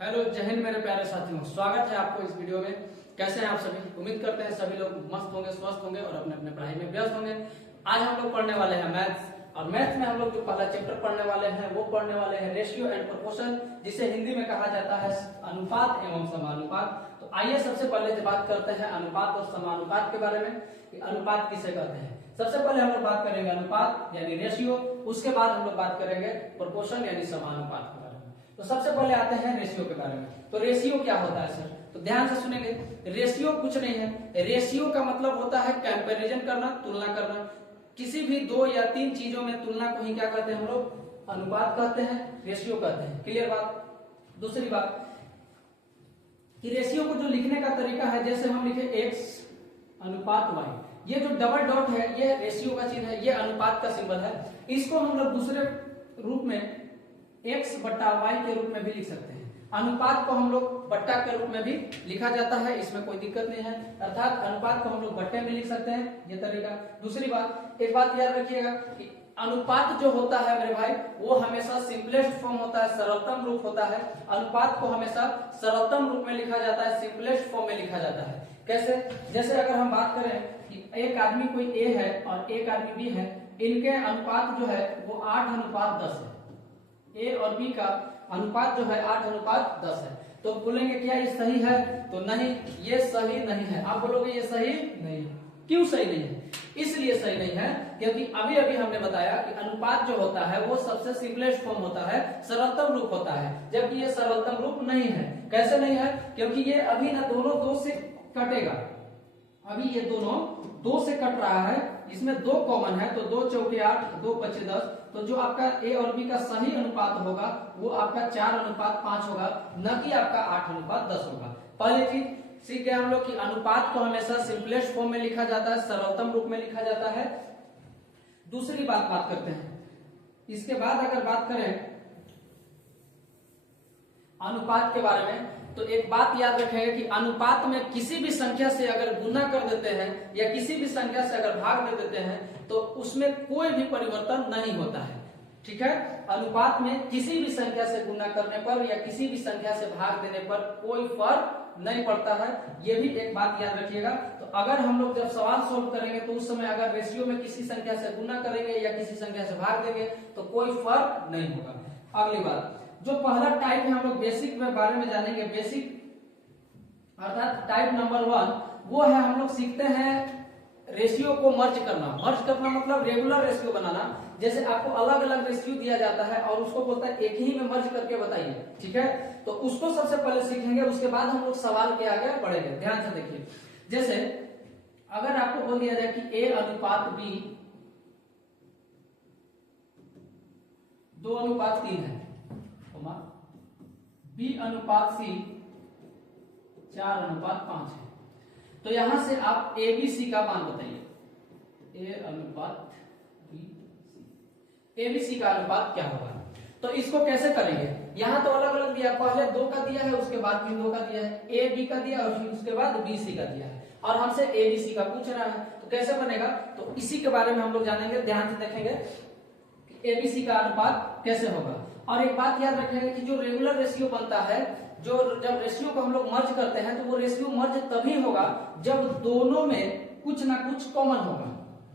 Hello जय हिंद मेरे प्यारे साथियों, स्वागत है आपको इस वीडियो में। कैसे हैं आप सभी? उम्मीद करते हैं सभी लोग मस्त होंगे, स्वस्थ होंगे और अपने अपने पढ़ाई में व्यस्त होंगे। आज हम लोग पढ़ने वाले हैं मैथ्स, और मैथ्स में हम लोग जो पहला चैप्टर पढ़ने वाले हैं वो पढ़ने वाले हैं रेशियो एंड प्रोपोर्शन, जिसे हिंदी में कहा जाता है अनुपात एवं समानुपात। तो आइए सबसे पहले बात करते हैं अनुपात और समानुपात के बारे में कि अनुपात किसे कहते हैं। सबसे पहले हम लोग बात करेंगे अनुपात यानी रेशियो, उसके बाद हम लोग बात करेंगे प्रोपोर्शन यानी समानुपात के बारे में। तो सबसे पहले आते हैं रेशियो के बारे में। तो रेशियो क्या होता है सर? तो ध्यान से सुनेंगे। रेशियो कुछ नहीं है, रेशियो का मतलब होता है कंपैरिजन करना, तुलना करना। किसी भी दो या तीन चीजों में तुलना को ही क्या कहते हैं हम लोग? अनुपात कहते हैं, रेशियो कहते हैं। क्लियर बात? दूसरी बात कि रेशियो को जो लिखने का तरीका है, जैसे हम लिखे x अनुपात y, ये जो डबल डॉट है ये रेशियो का चिन्ह है, ये अनुपात का सिंबल है। इसको हम लोग दूसरे रूप में x बट्टा y के रूप में भी लिख सकते हैं। अनुपात को हम लोग बट्टा के रूप में भी लिखा जाता है, इसमें कोई दिक्कत नहीं है। अर्थात अनुपात को हम लोग बट्टे में लिख सकते हैं, ये तरीका। दूसरी बात, एक बात याद रखिएगा कि अनुपात जो होता है मेरे भाई, वो हमेशा सिंपलेस्ट फॉर्म होता है, सरलतम रूप होता है। अनुपात को हमेशा सरलतम रूप में लिखा जाता है, सिंपलेस्ट फॉर्म में लिखा जाता है। कैसे? जैसे अगर हम बात करें कि एक आदमी कोई ए है और एक आदमी बी है, इनके अनुपात जो है वो 8:10 है। ए और बी का अनुपात जो है 8:10 है। तो बोलेंगे क्या ये सही है? तो नहीं, ये सही नहीं है। आप बोलोगे ये सही नहीं है। क्यों सही नहीं है? इसलिए सही नहीं है क्योंकि अभी अभी हमने बताया कि अनुपात जो होता है वो सबसे सिंपलेस्ट फॉर्म होता है, सरलतम रूप होता है, जबकि ये सरलतम रूप नहीं है। कैसे नहीं है? क्योंकि ये अभी ना दोनों दो से कटेगा। अभी ये दोनों दो से कट रहा है, इसमें दो कॉमन है, तो 2 चौके 8, 2 पचे 10। तो जो आपका ए और बी का सही अनुपात होगा वो आपका 4:5 होगा, न कि आपका 8:10 होगा। पहली चीज सीख गए हम लोग कि अनुपात को हमेशा सिंपलेस्ट फॉर्म में लिखा जाता है, सरलतम रूप में लिखा जाता है। दूसरी बात करते हैं। इसके बाद अगर बात करें अनुपात के बारे में, तो एक बात याद रखेंगे कि अनुपात में किसी भी संख्या से अगर गुना कर देते हैं या किसी भी संख्या से अगर भाग दे देते हैं तो उसमें कोई भी परिवर्तन नहीं होता है। ठीक है? अनुपात में किसी भी संख्या से गुना करने पर या किसी भी संख्या से भाग देने पर कोई फर्क नहीं पड़ता है। ये भी एक बात याद रखिएगा। तो अगर हम लोग जब सवाल सोल्व करेंगे तो उस समय अगर रेशियो में किसी संख्या से गुना करेंगे या किसी संख्या से भाग देंगे तो कोई फर्क नहीं होगा। अगली बात, जो पहला टाइप है हम लोग बेसिक में बारे में जानेंगे। बेसिक अर्थात टाइप नंबर 1 वो है, हम लोग सीखते हैं रेशियो को मर्ज करना। मर्ज करना मतलब रेगुलर रेशियो बनाना। जैसे आपको अलग अलग रेशियो दिया जाता है और उसको बोलता है एक ही में मर्ज करके बताइए। ठीक है? तो उसको सबसे पहले सीखेंगे, उसके बाद हम लोग सवाल के आगे बढ़ेंगे। ध्यान से देखिए। जैसे अगर आपको बोल दिया जाए कि ए अनुपात बी 2:3 है, बी अनुपात सी 4:5 है, तो यहां से आप ए बी सी का मान बताइए। ए अनुपात बी सी, ए बी सी का अनुपात क्या होगा? तो इसको कैसे करेंगे? यहां तो अलग अलग दिया, पहले 2 का दिया है, उसके बाद फिर 2 का दिया है, ए बी का दिया और फिर उसके बाद बी सी का दिया है, और हमसे ए बी सी का पूछ रहा है। तो कैसे बनेगा? तो इसी के बारे में हम लोग जानेंगे। ध्यान से देखेंगे कि ए बी सी का अनुपात कैसे होगा। और एक बात याद रखेंगे कि जो रेगुलर रेशियो बनता है, जो जब रेशियो को हम लोग मर्ज करते हैं तो वो रेशियो मर्ज तभी होगा जब दोनों में कुछ ना कुछ कॉमन होगा।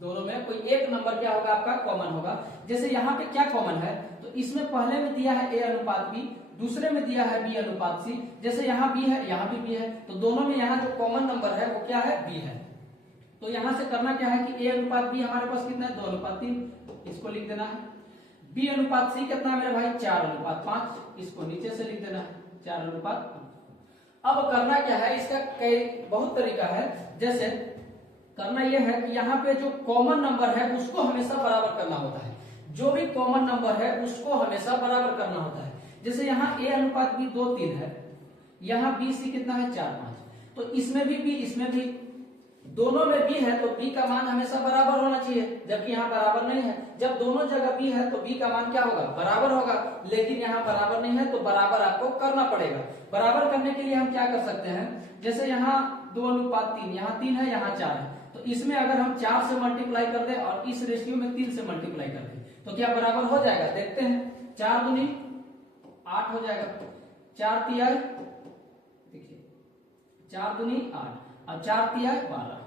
दोनों में कोई एक नंबर क्या होगा आपका? कॉमन होगा। जैसे यहाँ पे क्या कॉमन है? तो इसमें पहले में दिया है ए अनुपात बी, दूसरे में दिया है बी अनुपात सी। जैसे यहाँ बी है, यहाँ भी बी है, तो दोनों में यहाँ जो कॉमन नंबर है वो क्या है? बी है। तो यहाँ से करना क्या है कि ए अनुपात बी हमारे पास कितना है? 2:3, इसको लिख देना है। बी अनुपात सी कितना है मेरे भाई? 4:5, इसको नीचे से लिख देना है 4:5। अब करना क्या है? इसका कई बहुत तरीका है। जैसे करना यह है कि यहाँ पे जो कॉमन नंबर है उसको हमेशा बराबर करना होता है। जो भी कॉमन नंबर है उसको हमेशा बराबर करना होता है। जैसे यहाँ ए अनुपात बी 2:3 है, यहाँ बी सी कितना है? 4:5। तो इसमें भी बी, इसमें भी, दोनों में बी है तो बी का मान हमेशा बराबर होना चाहिए, जबकि यहाँ बराबर नहीं है। जब दोनों जगह बी है तो बी का मान क्या होगा? बराबर होगा। लेकिन यहाँ बराबर नहीं है तो बराबर आपको करना पड़ेगा। बराबर करने के लिए हम क्या कर सकते हैं? जैसे यहाँ 2:3, यहाँ 3 है, यहाँ 4 है, तो इसमें अगर हम 4 से मल्टीप्लाई कर दे और इस रेशियो में 3 से मल्टीप्लाई कर दे तो क्या बराबर हो जाएगा? देखते हैं। 4 दूनी 8 हो जाएगा। 4 तिया देखिए 4 दूनी 8 और 4 तिया 12,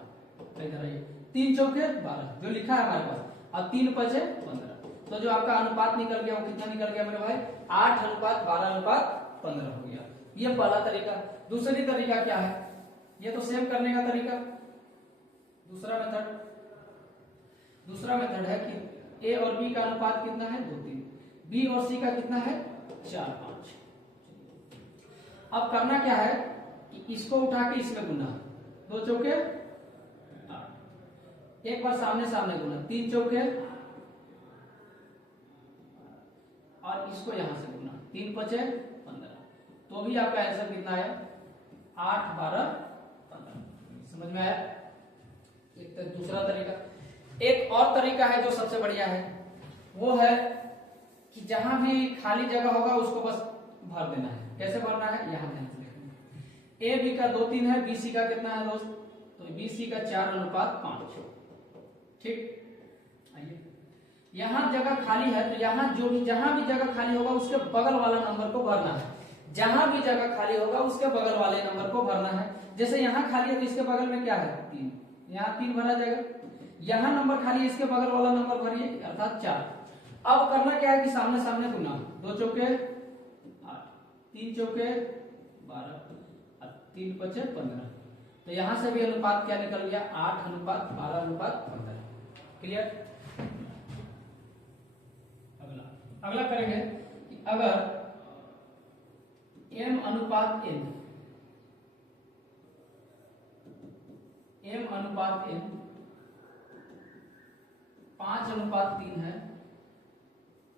इधर आइए 3 चौके 12 जो लिखा है हमारे पास और 3 पचे 15। तो जो आपका अनुपात निकल गया वो कितना निकल गया मेरे भाई 8:12:15 हो गया। ये पहला तरीका। दूसरी तरीका क्या है, ये तो सेव करने का तरीका। दूसरा मेथड है कि ए और बी का अनुपात कितना है 2:3, बी और सी का कितना है 4:5। अब करना क्या है कि इसको उठा के इसमें गुना, 2 चौके 8, एक बार सामने सामने गुना 3 चौके और इसको यहां से गुना 3 पचे 15, तो भी आपका आंसर कितना है 8:12:15। समझ में आया। एक तो दूसरा तरीका। एक और तरीका है जो सबसे बढ़िया है, वो है कि जहां भी खाली जगह होगा उसको बस भर देना है। कैसे भरना है, यहां ध्यान से देखना। ए बी का 2:3 है, बी सी का कितना है दोस्त, तो बी सी का 4:5। ठीक, आइए यहां जगह खाली है तो यहां जहां भी जगह खाली होगा उसके बगल वाला नंबर को भरना है। जहां भी जगह खाली होगा उसके बगल वाले नंबर को भरना है। जैसे यहां खाली है तो इसके बगल में क्या है 3, यहाँ 3 भरा जाएगा। यहां नंबर खाली है, इसके बगल वाला नंबर भरिए अर्थात 4। अब करना क्या है कि सामने सामने गुना, 2 चौके 8, 3 चौके 12 और 3 पचे 15। तो यहां से भी अनुपात क्या निकल गया 8:12:15। क्लियर। अगला करेंगे कि अगर m अनुपात n 5:3 है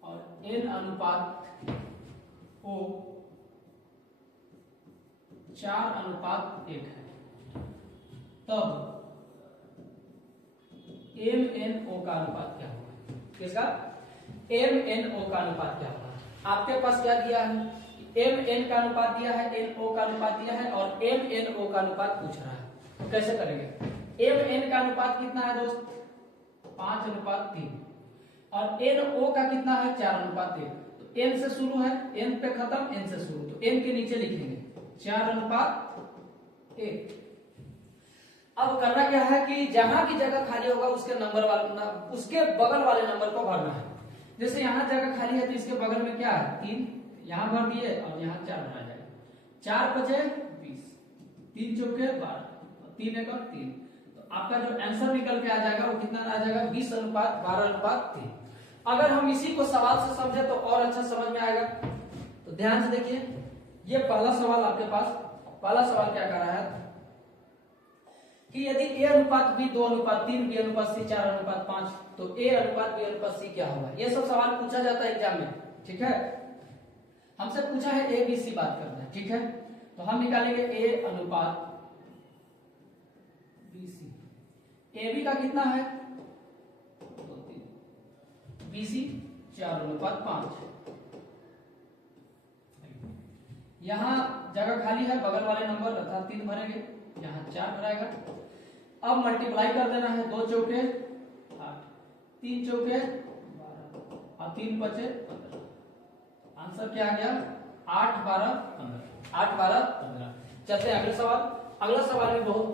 और n अनुपात o 4:1 है, तब MNO का अनुपात क्या होगा। किसका, MNO का अनुपात क्या होगा। आपके पास क्या दिया है, MN का अनुपात दिया है, NO का अनुपात दिया है और MNO का अनुपात पूछ रहा है। तो कैसे करेंगे, MN का अनुपात कितना है दोस्त 5:3 और NO का कितना है 4:1। तो N से शुरू है, N पे खत्म, N से शुरू, तो N के नीचे लिखेंगे 4:1। अब करना क्या है कि जहां भी जगह खाली होगा उसके उसके बगल वाले नंबर को भरना है। जैसे यहाँ जगह खाली है तो इसके बगल में क्या है 3, यहाँ भर दिए और यहाँ 4 भरा जाएगा। 4 पचे 20, 3 चौके 12, 3 एक 3। तो आपका जो आंसर निकल के आ जाएगा वो कितना आ जाएगा 20:12:3। अगर हम इसी को सवाल से समझे तो और अच्छा समझ में आएगा। तो ध्यान से देखिए, ये पहला सवाल आपके पास, पहला सवाल क्या कर रहा है कि यदि A अनुपात B 2:3, B अनुपात C 4:5, तो A अनुपात B अनुपात C क्या होगा। ये सब सवाल पूछा जाता है एग्जाम में। ठीक है, हमसे पूछा है A B C बात करना है। ठीक है, तो हम निकालेंगे A अनुपात BC। AB का कितना है 2:3, BC 4:5। यहाँ जगह खाली है, बगल वाले नंबर अर्थात 3 भरेंगे, यहाँ 4 भराएगा। अब मल्टीप्लाई कर देना है, 2 चौके 8, 3 चौके 12 और 3 पचे 15। आंसर क्या आ गया 8:12:15। 8:12:15। चलते हैं अगले सवाल। अगला सवाल भी बहुत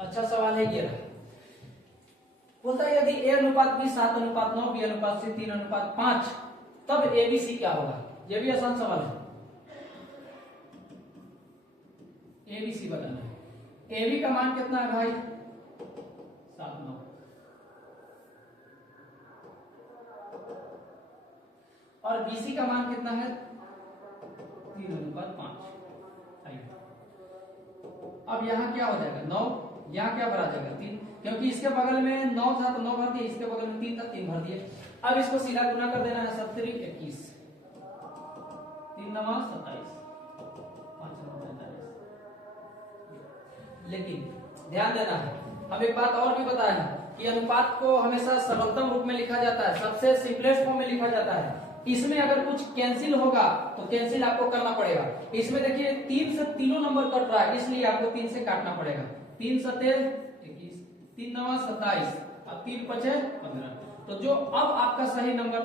अच्छा सवाल है, ये रहा। बोलता है यदि A अनुपात B 7:9, B अनुपात C 3:5, तब ABC क्या होगा। ये भी आसान सवाल है। ABC बताना है। AB का मान कितना है भाई 7:9 और BC का मान कितना है 3:5। अब यहाँ क्या हो जाएगा 9, यहाँ क्या भरा जाएगा 3, क्योंकि इसके बगल में 9 था तो 9 भर दिए, इसके बगल में 3 था 3 भर दिए। अब इसको सीधा गुना कर देना है 7 3 21, 3 9 27, 5 9 45। लेकिन ध्यान देना है, हम एक बात और भी बताए हैं कि अनुपात को हमेशा सरलतम रूप में लिखा जाता है, सबसे सिंपलेस्ट फॉर्म में लिखा जाता है। इसमें अगर कुछ कैंसिल होगा तो कैंसिल आपको करना पड़ेगा। इसमें देखिए 3 से तीनों नंबर कट रहा है, इसलिए आपको 3 से काटना पड़ेगा। 3 7 21, 3 9 27 और 3 5 15। तो जो अब आपका सही नंबर,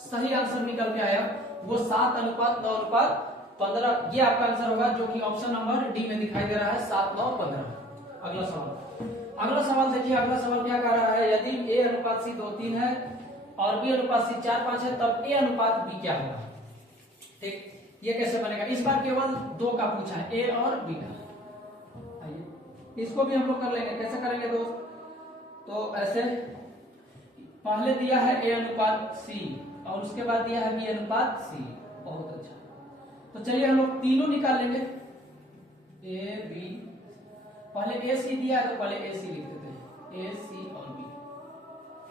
सही आंसर निकल के आया वो 7:9:3 15, ये आपका आंसर होगा जो कि ऑप्शन नंबर डी में दिखाई दे रहा है 7, 9, 15। अगला सवाल देखिए, अगला सवाल क्या कह रहा है, यदि a अनुपात c 2, 3 है और b अनुपात c 4, 5 है तब a अनुपात b क्या होगा। ठीक, ये कैसे बनेगा। इस बार केवल 2 का पूछा है, a और b का। आइए इसको भी हम लोग कर लेंगे। कैसे करेंगे दोस्त, तो ऐसे पहले दिया है a अनुपात c और उसके बाद दिया है b अनुपात c। बहुत अच्छा, तो चलिए हम लोग तीनों निकाल लेंगे। a b, पहले a c दिया है तो पहले a c लिख देते हैं, a c और b।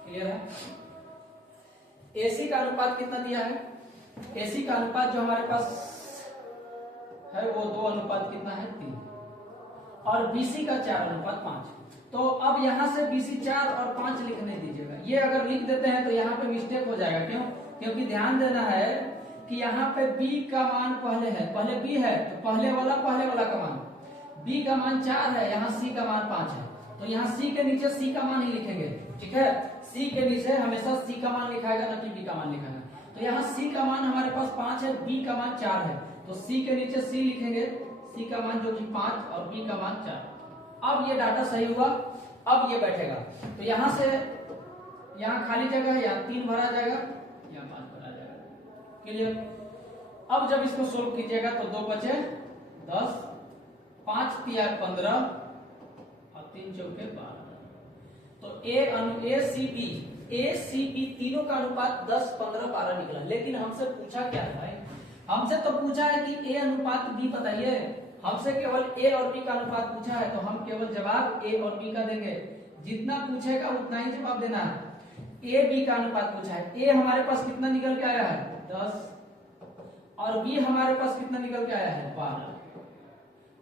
क्लियर है। a c का अनुपात कितना दिया है, a c का अनुपात जो हमारे पास है वो 2 अनुपात कितना है 3, और b c का 4 अनुपात 5। तो अब यहां से b c 4 और 5 लिखने दीजिएगा। ये अगर लिख देते हैं तो यहाँ पे मिस्टेक हो जाएगा। क्यों, क्योंकि ध्यान देना है कि यहाँ पे b का मान पहले है, पहले b है तो पहले वाला का मान, b का मान 4 है, यहाँ c का मान 5 है, तो यहाँ c के नीचे c का मान ही लिखेंगे। ठीक है, c के नीचे हमेशा c का मान लिखाएगा ना कि b का मान लिखाएगा। तो यहाँ c का मान हमारे पास 5 है, b का मान 4 है, तो c के नीचे c लिखेंगे, c का मान जो कि 5 और b का मान 4। अब ये डाटा सही हुआ, अब ये बैठेगा तो यहाँ से यहाँ खाली जगह है, यहाँ 3 भरा जाएगा, यहाँ 5 भरा जाएगा। क्लियर। अब जब इसको सोल्व कीजिएगा तो 2 बचे 10, 5 तिया 15 और 3 चौके 12। तो ए सी बी तीनों का अनुपात 10, 15, 12 निकला। लेकिन हमसे पूछा क्या है भाई, हमसे तो पूछा है कि ए अनुपात बी बताइए। हमसे केवल ए और बी का अनुपात पूछा है तो हम केवल जवाब ए और बी का देंगे। जितना पूछेगा उतना ही जवाब देना है। ए बी का अनुपात पूछा है, ए हमारे पास कितना निकल के आया है 10 और बी हमारे पास कितना निकल के आया है 12।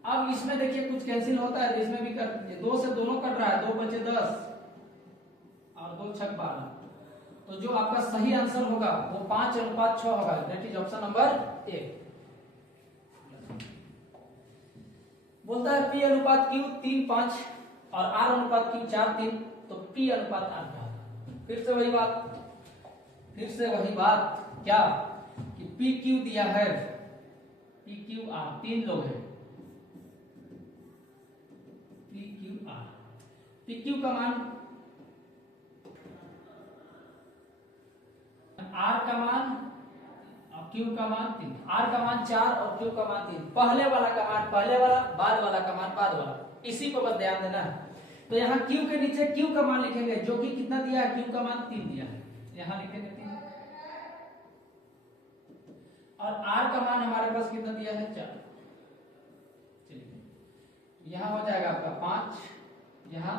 अब इसमें देखिए कुछ कैंसिल होता है तो इसमें भी कर दीजिए, 2 से दोनों कट रहा है, 2 बचे 10 और 2 छक 12। तो जो आपका सही आंसर होगा वो 5 अनुपात 6 होगा, that is option number A. बोलता है P अनुपात Q 3, 5 और R अनुपात Q 4, 3, तो P अनुपात R क्या होगा। फिर से वही बात क्या कि PQ दिया है, PQR 3 लोग हैं, PQR, PQ का मान R का मान और Q का मान 3, R का मान 4 और Q का मान 3। पहले वाला का मान पहले वाला, बाद वाला का मान बाद वाला, इसी पर बस ध्यान देना है। तो यहाँ Q के नीचे Q का मान लिखेंगे जो कि कितना दिया है, Q का मान 3 दिया है, यहाँ लिखेंगे 3। और R का मान हमारे पास कितना दिया है 4। चलिए यहाँ हो जाएगा आपका 5, यहाँ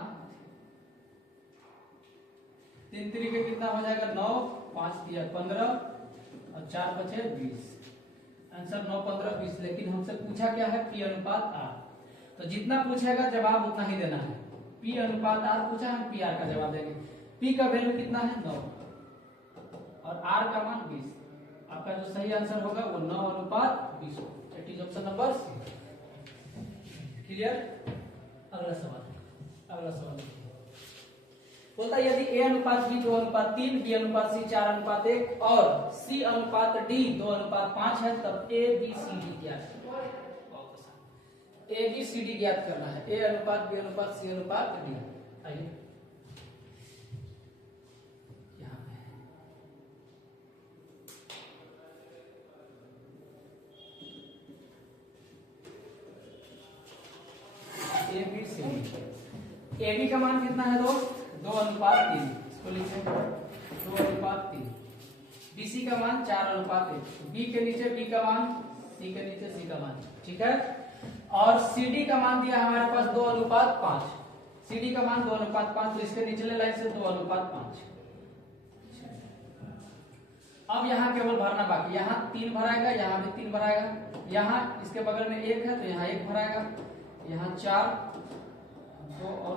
3 तरीके कितना हो जाएगा 9, 5 दिया 15 और 4 बचे 20। आंसर 9, 15, 20। लेकिन हमसे पूछा क्या है P अनुपात R, तो जितना पूछेगा जवाब उतना ही देना है। P अनुपात R पूछा है, हम PR का जवाब देंगे। P का वैल्यू कितना है 9 और R का मान 20। आपका जो सही आंसर होगा वो 9 अनुपात 20 होगा, it is option number C. Clear. अगला सवाल बोलता है यदि A अनुपात B 2 अनुपात 3, B अनुपात C 4 अनुपात 1 और C अनुपात D 2 अनुपात 5 है तब ABCD ज्ञात करना है। ABCD ज्ञात करना है, A अनुपात B अनुपात C अनुपात D। आइए यहाँ पे ABCD। AB का मान कितना है दोस्त 2 अनुपात 3, इसको लिखें 2 अनुपात 3। BC का मान 4 अनुपात 1, B के नीचे B का मान, C के नीचे C का मान। ठीक है। और CD का मान दिया हमारे पास 2 अनुपात 5, CD का मान 2 अनुपात 5, तो इसके निचले लाइन से 2 अनुपात 5। अब यहाँ केवल भरना बाकी, यहाँ 3 भराएगा, यहाँ भी 3 भराएगा, यहाँ इसके बगल में 1 है तो यहाँ 1 भराएगा, यहाँ 4, 2 और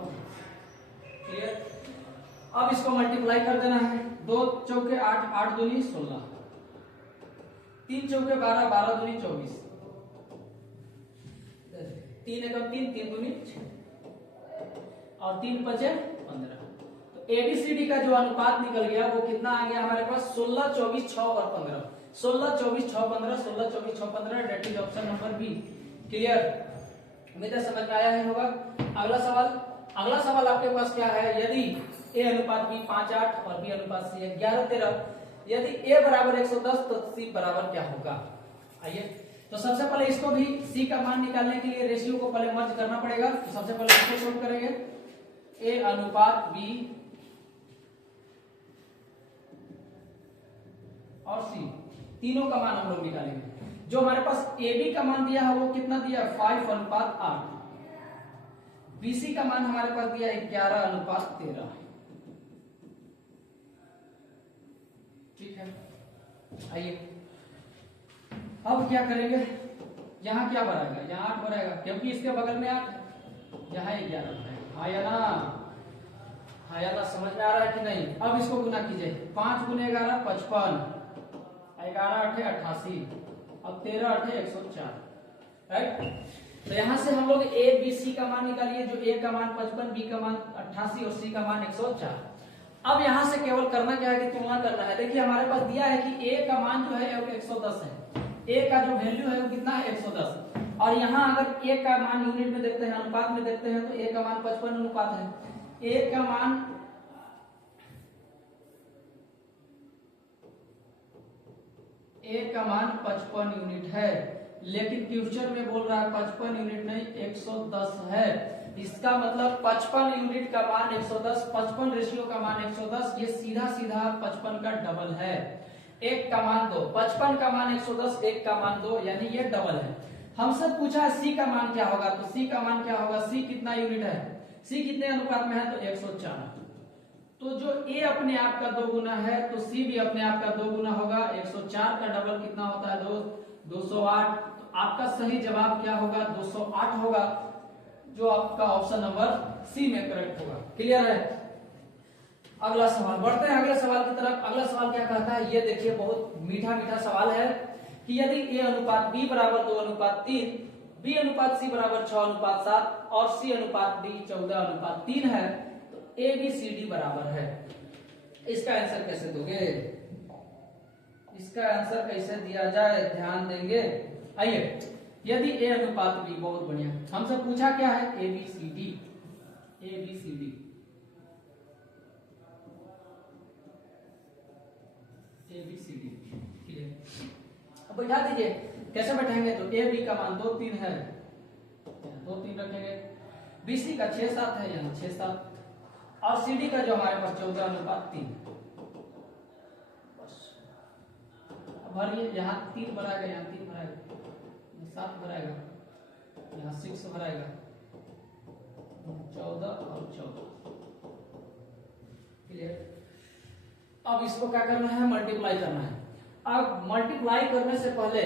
क्लियर। अब इसको मल्टीप्लाई कर देना है, 2 चौके 8, 8 दूनी 16, 3 चौके 12, 12 दूनी 24, 3 एकम 3, 3 दूनी 6 और 3 बचे 15। तो ABCD का जो अनुपात निकल गया वो कितना आ गया हमारे पास 16, 24, 6 और 15। 16 24 6 15 16 24 6 15 that is option number B. Clear, उम्मीद है समझ में आया है होगा। अगला सवाल आपके पास क्या है, यदि a अनुपात b 5 8 और b अनुपात c 11 13, यदि a बराबर 110 तो c बराबर क्या होगा। आइए तो सबसे पहले इसको भी c का मान निकालने के लिए रेशियो को पहले मर्ज करना पड़ेगा। तो सबसे पहले इसको सोल्व करेंगे, a अनुपात b और c तीनों का मान हम लोग निकालेंगे। जो हमारे पास AB का मान दिया है वो कितना दिया, 5 अनुपात 8। BC का मान हमारे पास दिया 11 अनुपात 13। ठीक है, आइए अब क्या करेंगे, यहाँ क्या बढ़ाएगा, यहाँ 8 बढ़ाएगा क्योंकि इसके बगल में 8 है, यहाँ 11 बढ़ाएगा। हाँ या ना, समझ में आ रहा है कि नहीं। अब इसको गुना कीजिए, 5 गुने 11 55, 11 8 88, अब 13 8 104, राइट। तो यहां से हम लोग ए बी सी का मान निकालिए, जो ए का मान 55, बी का मान 88 और सी का मान 104। अब यहां से केवल करना क्या है कि तुलना करना है। देखिए हमारे पास दिया है कि ए का मान जो है 110 है, ए का जो वैल्यू है वो कितना है 110, और यहाँ अगर ए का मान यूनिट में देखते हैं, अनुपात में देखते हैं, तो ए का मान 55 अनुपात है। ए का मान ए का मान 55 यूनिट है, लेकिन क्वेश्चन में बोल रहा है 55 यूनिट नहीं 110 है। इसका मतलब 55 यूनिट का मान 110, 55 रेशियो का मान 110, ये सीधा 55 का डबल है। एक का मान 2, 55 का मान 110, एक का मान 2, यानी ये डबल है। हमसे पूछा है सी का मान क्या होगा, तो सी का मान क्या होगा, सी कितना यूनिट है, सी कितने अनुपात में है, तो 104। तो जो ए अपने आप का 2 गुना है, तो सी भी अपने आप का 2 गुना होगा। 104 का डबल कितना होता है, 208। तो आपका सही जवाब क्या होगा, 208 होगा, जो आपका ऑप्शन नंबर सी में करेक्ट होगा। क्लियर है। अगला सवाल, बढ़ते हैं अगले सवाल की तरफ। अगला सवाल क्या कहता है, ये देखिए बहुत मीठा मीठा सवाल है कि यदि ए अनुपात बी बराबर 2 अनुपात 3, बी अनुपात सी बराबर 6 अनुपात 7 और सी अनुपात डी 14 अनुपात 3 है, ए बी सी डी बराबर है। इसका आंसर कैसे दोगे, इसका आंसर कैसे दिया जाए, ध्यान देंगे। आइए, यदि ए अनुपात बी, बहुत बढ़िया, हमसे पूछा क्या है, A B C D, A B C D, A B C D. अब बैठा दीजिए, कैसे बैठाएंगे, तो ए बी का मान 2 3 है, 2 3 रखेंगे, बी सी का 6 7 है, यहाँ 6 7, और सी डी का जो हमारे पास 14 अनुपात 3। बस अब भरिए, यहाँ 3 भराएगा, यहाँ 3 भराएगा, 7 भराएगा, यहाँ 6 भराएगा, 14 और 14। क्लियर। अब इसको क्या करना है, मल्टीप्लाई करना है। अब मल्टीप्लाई करने से पहले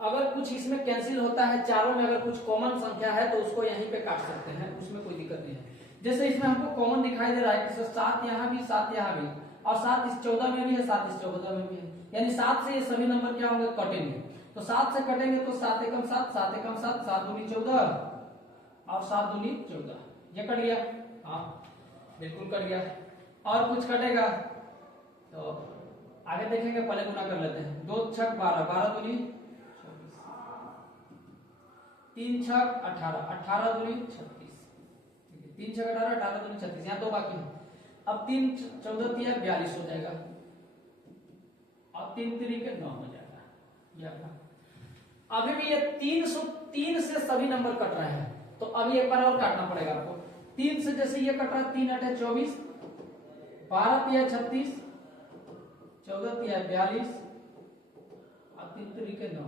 अगर कुछ इसमें कैंसिल होता है, चारों में अगर कुछ कॉमन संख्या है तो उसको यहीं पे काट सकते हैं, उसमें कोई दिक्कत नहीं है। जैसे इसमें हमको कॉमन दिखाई दे रहा है कि 7 यहाँ भी, 7 यहाँ भी, और 7 इस 14 में भी है, 7 इस 14 में भी है, यानी 7 से ये सभी नंबर क्या होंगे, कटेंगे। तो 7 से कटेंगे तो 7 एकम 7, 7 एकम 7, 7 दूनी 14 और 7 दूनी 14, ये कट गया। हाँ बिल्कुल कट गया। और कुछ कटेगा तो आगे देखेंगे, पहले गुना कर लेते हैं। 2 छक 12, 12 दूनी 3 छक 18, 18 दूनी 36, 3 छक 18, 18 दूनी 36, यहाँ 2 बाकी है। अब 3 14 3 42 हो जाएगा, और 3 3 के 9 हो जाएगा। अभी भी ये 303 से सभी नंबर कट रहे हैं, तो अभी एक बार और काटना पड़ेगा आपको। 3 से जैसे ये कट रहा है, 3 8 24, 12 3 36, 14 3 42 और 3 3 के 9।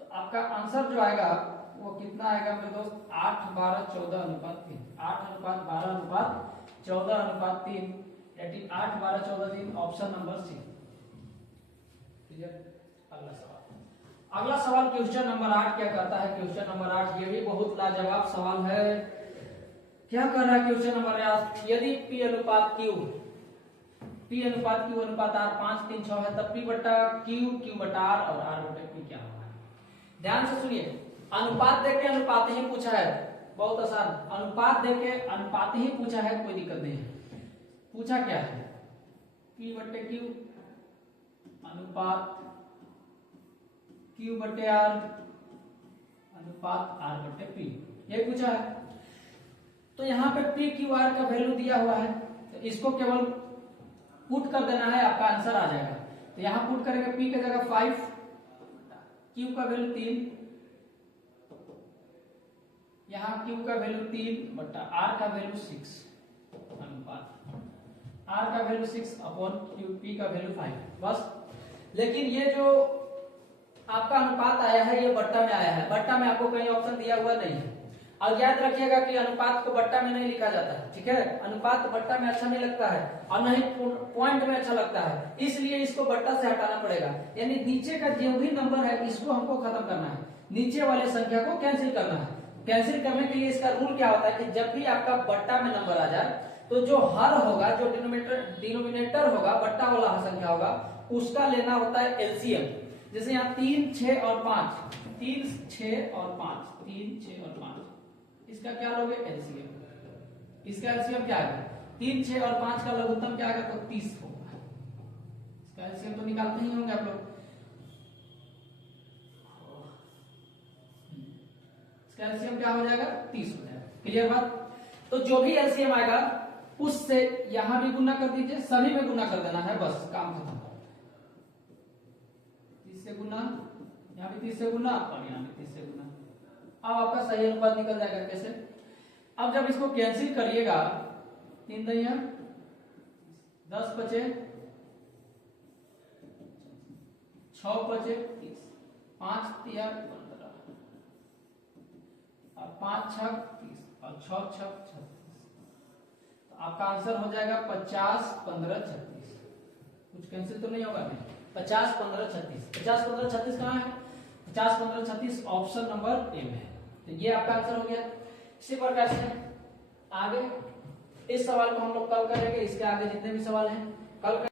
तो आपका आंसर जो आएगा वो कितना आएगा मेरे दोस्त, 8 12 14 अनुपात 3, 8 अनुपात 12 अनुपात 14 अनुपात 3, यानी 8 12 14 3, ऑप्शन नंबर सी। अगला सवाल, अगला सवाल क्वेश्चन नंबर 8 क्या कहता है। क्वेश्चन नंबर 8 ये भी बहुत लाजवाब सवाल है। क्या कर रहा है क्वेश्चन नंबर 8, यदि P अनुपात Q, P अनुपात Q अनुपात R 5 3 6 है, तब P बटा Q, Q बटा R और R बटा P क्या होगा। ध्यान से सुनिए, अनुपात देके अनुपात ही पूछा है, बहुत आसान, अनुपात देके अनुपात ही पूछा है, कोई दिक्कत नहीं है। पूछा क्या है, P बटे Q अनुपात Q बटे R अनुपात R बटे P, ये पूछा है। तो यहाँ पे P Q R का वैल्यू दिया हुआ है, तो इसको केवल पुट कर देना है, आपका आंसर आ जाएगा। तो यहाँ पुट करेंगे P की जगह 5, Q का वैल्यू 3, यहाँ Q का वैल्यू 3 बटा R का वैल्यू 6 अनुपात R का वैल्यू 6 अपॉन P का वैल्यू 5 बस। लेकिन ये जो आपका अनुपात आया है ये बट्टा में आया है, बट्टा में आपको कहीं ऑप्शन दिया हुआ नहीं है। और याद रखिएगा कि अनुपात को बट्टा में नहीं लिखा जाता है, ठीक है। अनुपात बट्टा में अच्छा नहीं लगता है और नहीं पॉइंट में अच्छा लगता है, इसलिए इसको बट्टा से हटाना पड़ेगा। यानी नीचे का जो भी नंबर है इसको हमको खत्म करना है, नीचे वाले संख्या को कैंसिल करना है। कैंसिल करने के लिए इसका रूल क्या होता है कि जब भी आपका बट्टा में नंबर आ जाए तो जो हर होगा, जो डिनोमिनेटर होगा, बट्टा वाला संख्या होगा, उसका लेना होता है एलसीएम। जैसे यहाँ 3, 6 और 5, 3, 6 और 5, 3, 6 और 5, इसका क्या लोगे एलसीएम। इसका एलसीएम क्या आएगा 3, 6 और 5 का लघुत्तम क्या आएगा तो 30 होगा। इसका एलसीएम तो निकालते ही होंगे आप लोग। इसका एलसीएम क्या हो जाएगा 30 हो जाएगा। क्लियर बात। तो जो भी एलसीएम आएगा उससे यहां भी गुना कर दीजिए, सभी में गुना कर देना है, बस काम खत्म। 30 से गुना, यहाँ भी 30 से गुना और यहाँ भी 30 से गुना। अब आपका सही अनुपात निकल जाएगा। कैसे? अब जब इसको कैंसिल करिएगा, 3 दहिया 10 बचे 6 बचे 30, 5 तिया 15 और 5 छक 30 और 6 छक 36। तो आपका आंसर हो जाएगा 50, 15, 36। कुछ कैंसिल तो नहीं होगा नहीं। 50, 15, 36, 50, 15, 36 कहाँ है? 50, 15, 36 ऑप्शन नंबर ए में है। तो ये आपका आंसर हो गया। इसी प्रकार से आगे इस सवाल को हम लोग कल करेंगे, इसके आगे जितने भी सवाल हैं कल